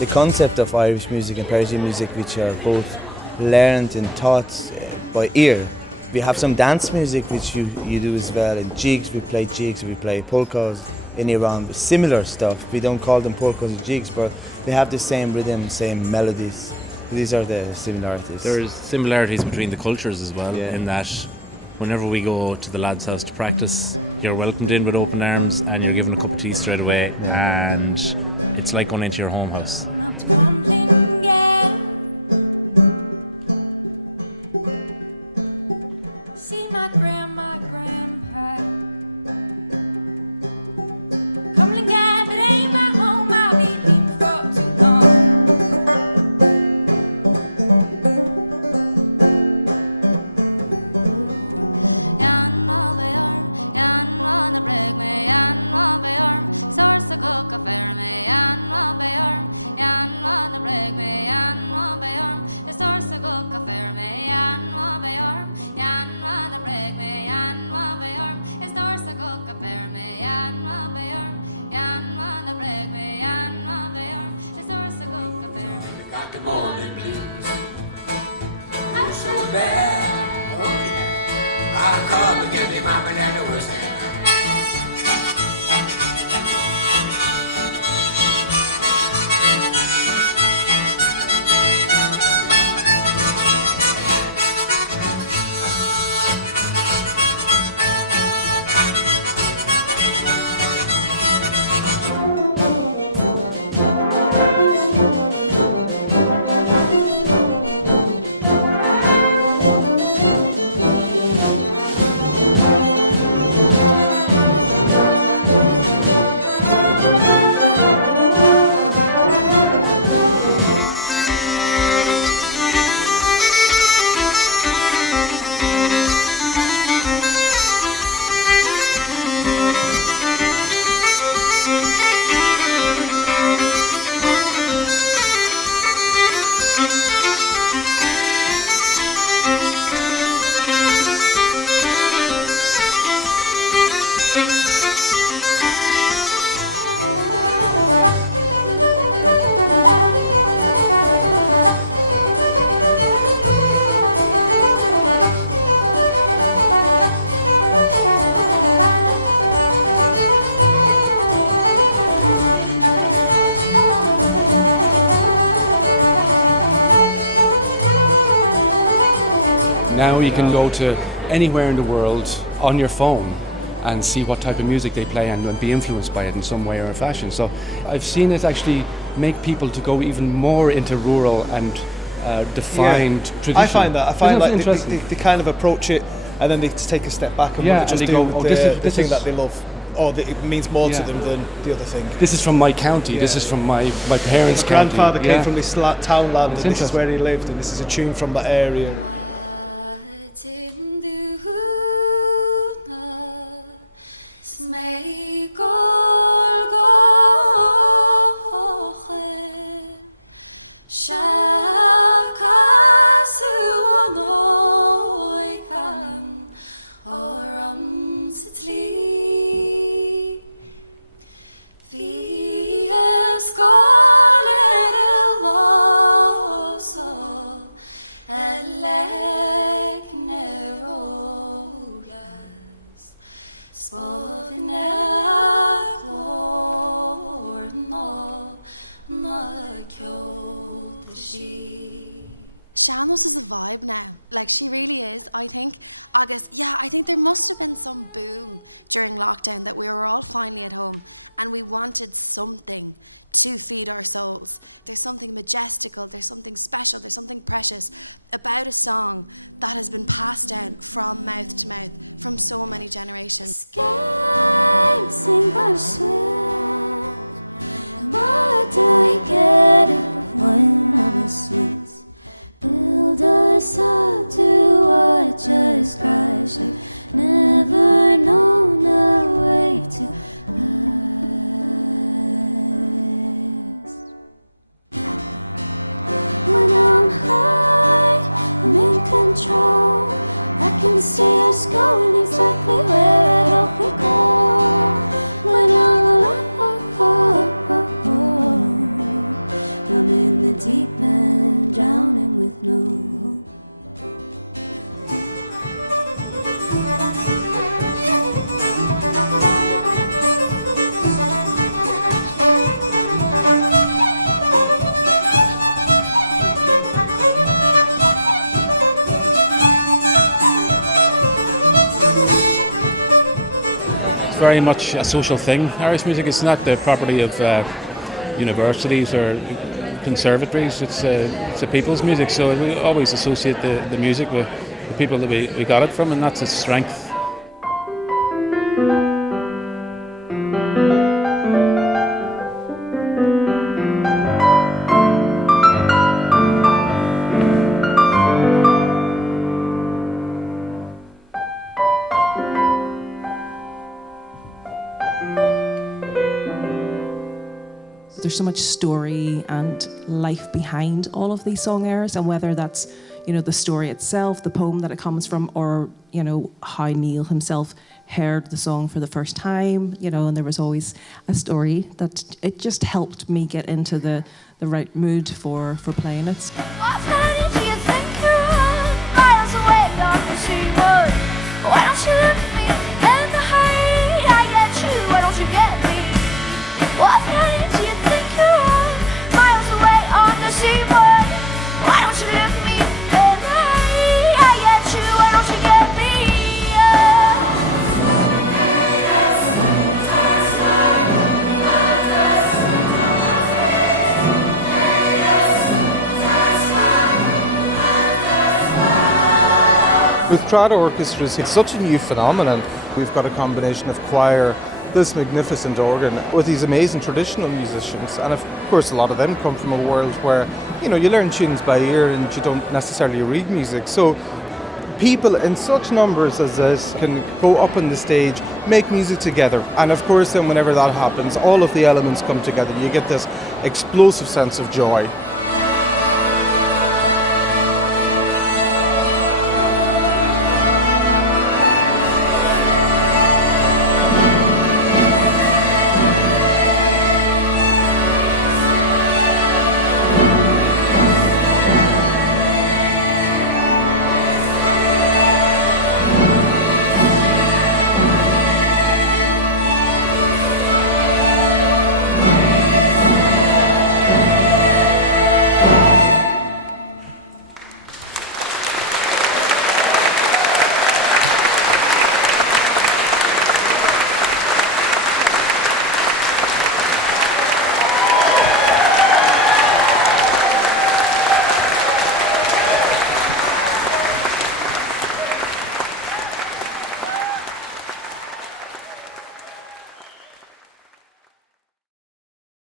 the concept of Irish music and Persian music, which are both learned and taught by ear. We have some dance music which you do as well, and jigs, we play polkas in Iran, similar stuff. We don't call them polkas or jigs, but they have the same rhythm, same melodies. These are the similarities. There's similarities between the cultures as well, in that whenever we go to the lads' house to practice, you're welcomed in with open arms and you're given a cup of tea straight away, and it's like going into your home house. See my grandma, grandpa. Come and get, but ain't my home. I'll be leaving for too long. Jan wanna break me, Jan wanna be arm. Source a cook of air me, Jan wanna be arm. Jan wanna break me, Jan wanna be arm. The source a cook of air me, Jan wanna be arm. Jan wanna break me, Jan wanna be arm. His doors a cook up air me, Jan wanna be arm. Jan wanna break me, Jan wanna be arm. His doors a cook up air me. We got the morning blues. Oh, so bad. Oh, yeah. I'll come and get me mama and the worst ever. Now you can go to anywhere in the world on your phone and see what type of music they play and be influenced by it in some way or fashion. So I've seen it actually make people to go even more into rural and defined tradition. I find like they kind of approach it and then they just take a step back and want to just do the thing that they love, or that it means more to them than the other thing. This is from my county. This is from my parents' county. My grandfather came from this townland, and this is where he lived, and this is a tune from that area. Seamus is a vibe now. Like, she really is, I think. I think there must have been some boom during lockdown that we were all finally at home and we wanted something to feed our souls. There's something majestical, there's something special, there's something precious about a song that has been passed down from mouth to mouth from so many generations. What do we get if one of us sleeps? Build us up to watch us crash. I've never known a wave to last. When I'm high, I'm in control. I can see us going exactly where I hope we go. When I'm low, very much a social thing. Irish music is not the property of universities or conservatories. It's a people's music, so we always associate the music with the people that we got it from, and that's its strength. There's so much story and life behind all of these song airs, and whether that's, you know, the story itself, the poem that it comes from, or, you know, how Neil himself heard the song for the first time, you know, and there was always a story that it just helped me get into the right mood for playing it. What planet do you think you're on? Miles away on the seaboard. Why don't you look at me in the hurry? I get you, why don't you get me? What planet do you think you're on? Miles away on the seaboard. Why don't you look at me in the hurry? I get you, why don't you get me? With trad orchestras, it's such a new phenomenon. We've got a combination of choir, this magnificent organ, with these amazing traditional musicians, and of course a lot of them come from a world where, you know, you learn tunes by ear and you don't necessarily read music. So people in such numbers as this can go up on the stage, make music together, and of course then whenever that happens, all of the elements come together. You get this explosive sense of joy.